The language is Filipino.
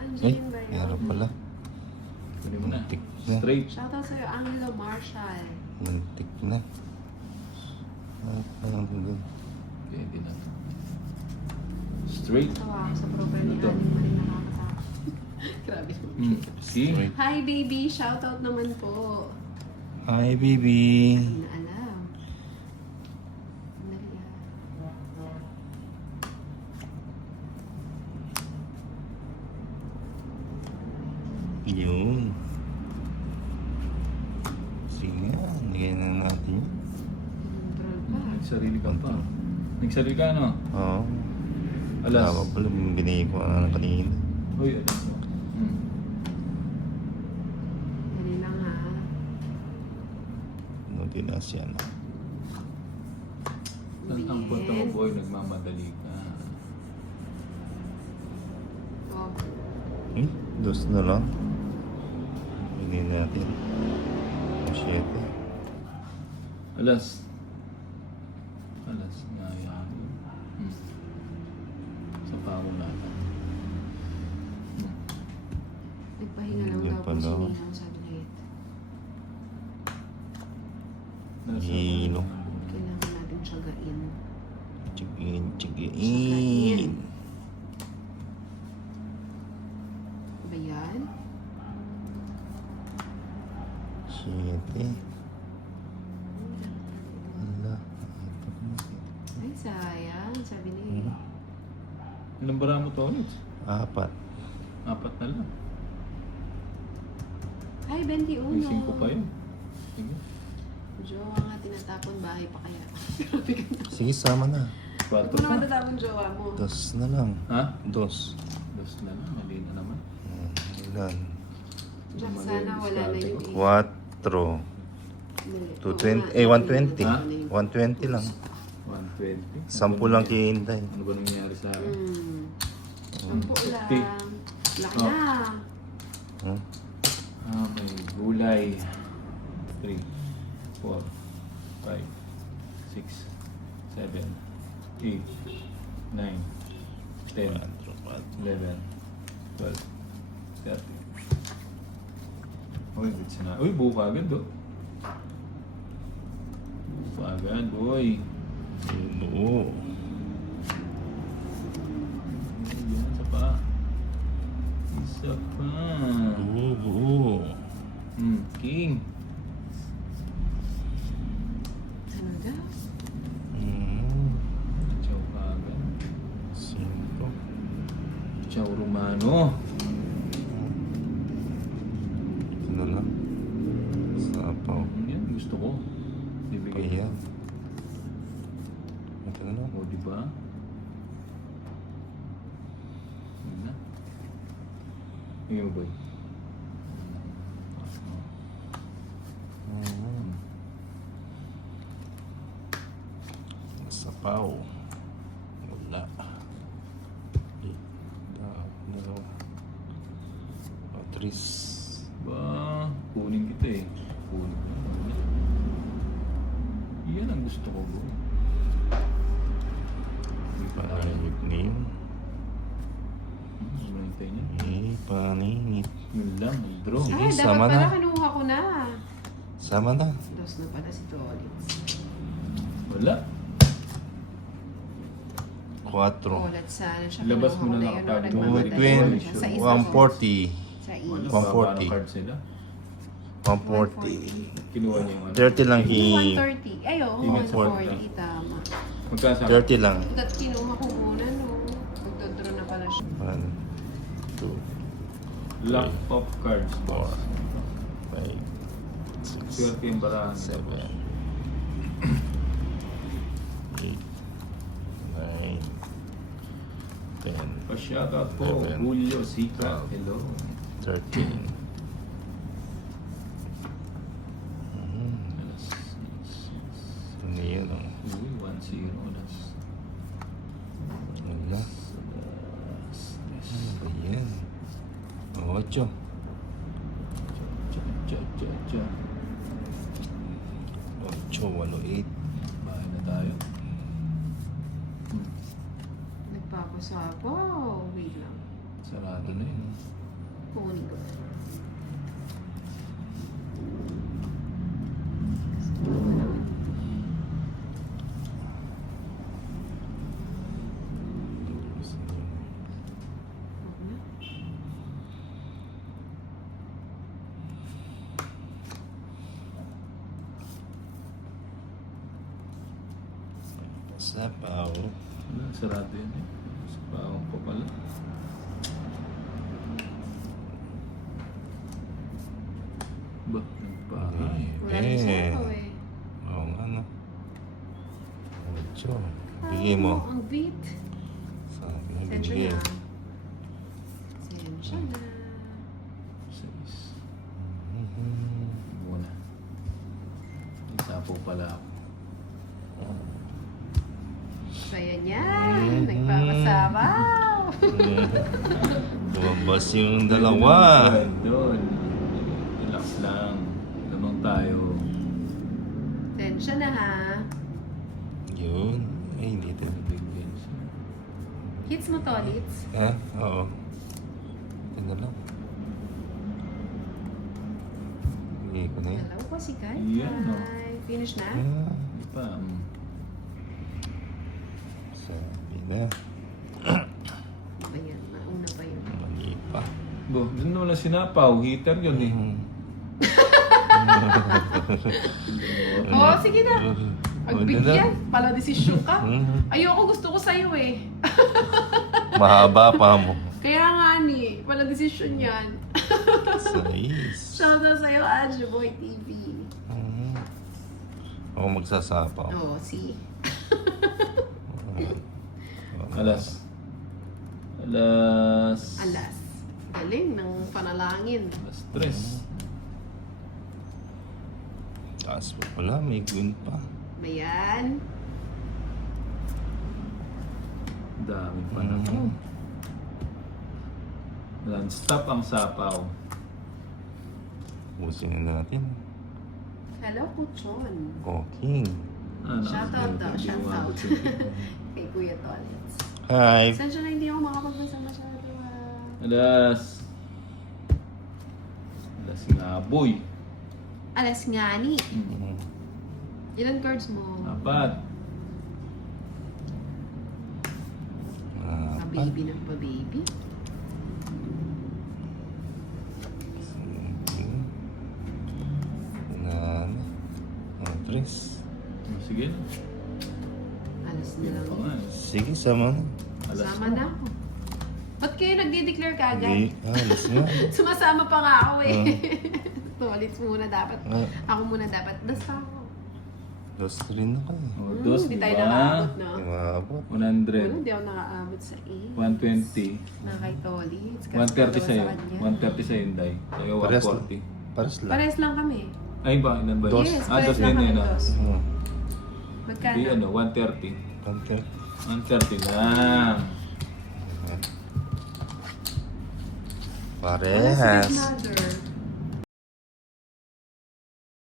Angeline ba yun? meron pala. Pwede mo na. Muntik na. Straight. Shoutout sa'yo, Angelo Marshall. Muntik na. Pwede na. Straight. Tawa ako sa profile ni Ito. Aling Marie, nakakatakot. Grabe. See? Hi baby, shoutout naman po. Hi, baby. Hindi na alam. Dali ah. Yun. Sige nga, nigay na natin yun. Control pa. Nagsarili ka pa. Nagsarili ka, no? Oo. Alas. Tama pala, binigay ko na kanina. Uy, alas mo. Dali lang ha. Ano din na siya na. Saan ang punta mo, boy? Nagmamadali ka. Oh, Dos na lang. Hindi natin. 7. Alas. Alas nga yan. Sa pao na lang. nagpahinga lang Yun daw po pala. si Ninang saglit. Hilo. Kailangan natin tiyagain. Tsigin. Ba yan? 7. Ala. Ay, sayang. Sabi ni... Ilang bara mo to ulit? 4. 4 na lang. Ay, 21. May 5 pa yun. Sige. Jowa nga tinatapon, bahay pa kaya. Grabe ka na. Sige, sama na. 4 Huwag mo naman pa. tatapon jowa mo. Dos na lang. Ha? Dos. 2 na lang. Mali na naman. Ilan? Jack, sana wala na yung 4. 220. 120. Ha? 120 lang. 120. 10 lang kihintay. Ano ba nangyari sa akin? Sampo lang. 50. Laki Oh. na. Hmm? May gulay. 3, 4, 5, 6, 7, 8, 9, 10, 11, 12, 13. Uy, bits na. Uy, buo ka agad, oh. Buo ka agad, boy. Oo. Yan, isa pa. Isa pa. Oo. King. Ano daw? Chow ka agad. 5. Chow Romano. Ano lang? Sapaw. Yan, gusto ko. Bibigay Kaya. ko. Ito na lang. O, diba? Yun na. Yun mo, boy. Sapaw. Wala. Dalawa. Tris. Ba, kunin kita eh. Kunin ko. Yan ang gusto ko, boy. Paningit niyo. Ano yung tayo niya? Paningit. Yun lang, draw. Sige. Ay, dapat sama pala na. kinuha ko na. Sama na. Dos na pala si Tolitz. Wala. 4. Ulat sana siya. Labas mo Kinuha na ko lang yun, ang nagmamadali tag- siya. Sa isa 140. Sa Wala, is. 140. baba ng card sila. 140. Kinuha niya yung ano. 30 lang Hindi, ki. 130. Ay, oo, Yung 140. Tama. Magkasama. 30 lang. That kinuha ko muna, no. Magdodraw na pala siya. 1, 2, Lock of cards, 4, boss. 5, 6, Swerte yung barahan. 7, 8, 9, 10, Pa-shoutout po, 11, Julio Sika. 12. Hello. 13. Alas. Ano yun? Uy, 1-0. Alas. Wala. Ano ba yan? 8. Cha, cha, cha. 8, 8. Bahay na tayo. Nagpapasapaw. Wait lang. Sarado na yun. Kunin ko. Sapaw. Wala, sarado yun eh. Sa paong ko pala. Ba, nagpahay. Wala rin sapaw eh. Oo nga no. 8. Bigay mo. Ang beat. Sabi mo Sensya binigay. na. Sensya na. 6. Mhm. Muna. Isa po pala ako. So yan yan. Nagpapasabaw. Lumabas yung dalawa. Doon. Relax lang. Ganun tayo. Sensya na ha. Yun. Ay, hindi ito. Bigyan siya. Hits mo to, Litz. Ha? Oo. Ito na lang. Bigay ko na yun. Hello po si Kai. Yan, no? Hi. Finish na? Ah, Di pa. sabi na. Ayan, nauna pa yun. Mali pa. Bo, dun wala sinapaw. Heater yun eh. Mhm. Oo, sige na. Oh, Pagbigyan. Pala desisyon ka. Mhm. Ayoko, gusto ko sa'yo eh. Mahaba pa mo. Kaya nga ni, pala desisyon yan. Sais. Shoutout sa'yo, Adjo Boy TV. Mhm. Ako magsasapaw. Oo, see. Alas. Alas. Galing ng panalangin. Alas 3. Taas pa pala, may gun pa. Ayan. Dami pa na po. Mhm. Non-stop ang sapaw. Pusingin natin. Hello, Kuchon. Oh, King. Shoutout daw, Hindi shoutout. umabot yun. Kay Kuya Tolets. Hi. Sensya na hindi ako makapagbasa masyado. Alas. Alas nga, boy. Alas nga ni. Mhm. Ilan cards mo? 4. Pa-baby ng pa-baby. Tres. Sige. Alas na lang. Pa nga. Sige, sama na. Alas Sama na ako. Ba't kayo nagde-declare ka agad? Hindi. Alas nga. Sumasama pa nga ako eh. Tolits muna dapat. Ah, Ako muna dapat. Das pa ako. dos rin na kayo. Oh, dos, Hindi di tayo ba? nakaabot na. Umabot. 100. Wala, hindi ako nakaabot sa 8. 120. Na kay Tolits. 130 sa'yo. kanya. 130 sa'yo, Inday. Sa'yo, Pares 140. Pares lang. Pares lang kami. Ay ba? Ilan ba? Dos. Yes, Ah, pares dos lang din kami. yun. ah. Dos. Hmm. Magkano? Di ano, 130. Kante. 130 lang. Wala si Big Parehas. Mother.